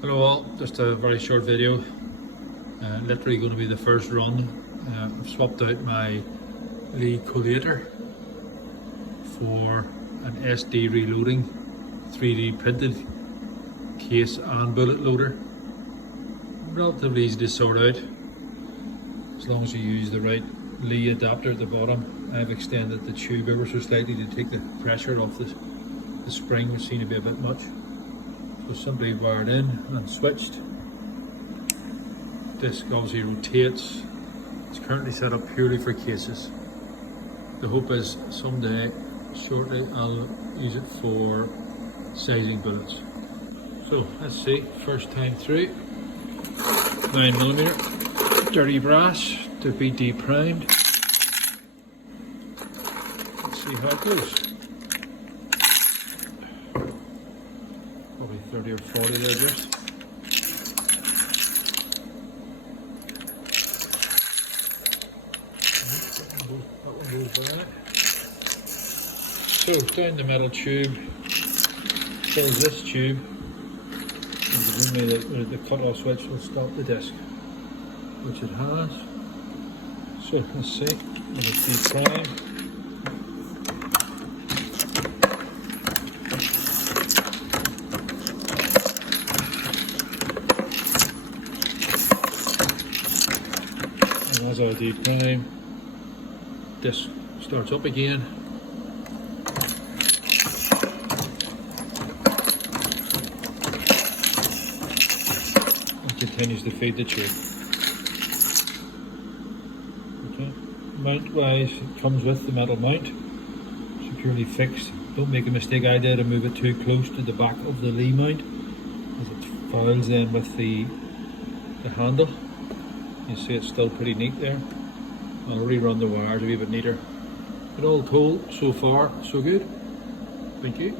Hello all, just a very short video, literally going to be the first run. I've swapped out my Lee Collator for an SD reloading 3D printed case and bullet loader. Relatively easy to sort out as long as you use the right Lee adapter at the bottom. I've extended the tube ever so slightly to take the pressure off the spring, which seemed to be a bit much. So simply wired in and switched. Disc obviously rotates. It's currently set up purely for cases. The hope is someday, shortly, I'll use it for sizing bullets. So let's see, first time through. 9mm dirty brass to be deprimed. Let's see how it goes. Probably 30 or 40 there just. That one goes back. So down the metal tube, fills this tube, and presumably the cut-off switch will stop the disc, which it has. So let's see, let it deprime. As I deprime, this starts up again. And continues to feed the tube. Okay. Mount wise, it comes with the metal mount, securely fixed. Don't make a mistake I did and move it too close to the back of the Lee mount, as it files in with the handle. You see it's still pretty neat there. I'll rerun the wires a wee bit neater. But all told, so far, so good. Thank you.